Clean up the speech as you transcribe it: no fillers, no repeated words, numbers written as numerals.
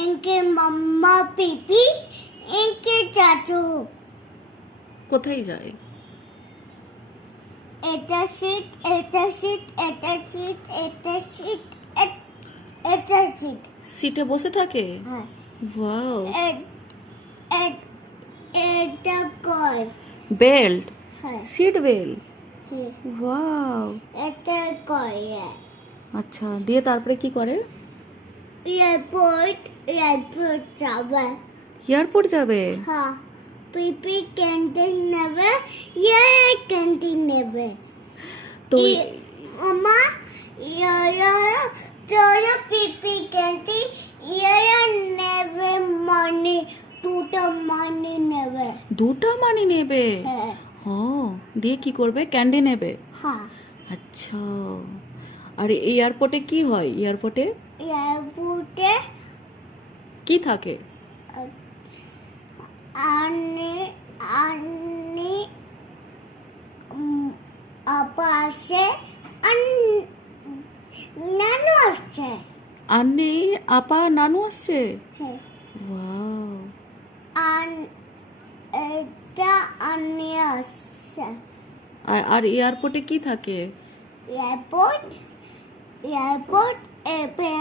इनके मम्मा पीपी इनके चाचू কোথায় যায়? এটা শীত এটা শীত এটা শীত এটা শীত এটা শীত সিটে বসে থাকে? হ্যাঁ ওয়াও। এটা কয় বেল্ট, হ্যাঁ সিট বেল্ট। হ্যাঁ, ওয়াও। এটা কয় আচ্ছা, দিয়ে তারপরে কি করে? এয়ারপোর্ট যাবে এয়ারপোর্ট যাবে? হ্যাঁ পিপি ক্যান্টিন নেবে ইয়ে ক্যান্টিন নেবে তো মামা ইয়া চলো পিপি ক্যান্টিন ইয়া নেবে মানি দুটো মানি নেবে দুটো মানি নেবে? হ্যাঁ ও, দিয়ে কি করবে? ক্যান্ডি নেবে? হ্যাঁ আচ্ছা। আর এয়ারপোর্টে কি হয়? এয়ারপোর্টে এয়ারপোর্টে কি থাকে? আনে আনে আপা আসে নানু আসছে আন্নি, আপা, নানু আসছে? হ্যাঁ ওয়াও। এটা আনে আসছে আর এয়ারপোর্টে কি থাকে? এয়ারপোর্ট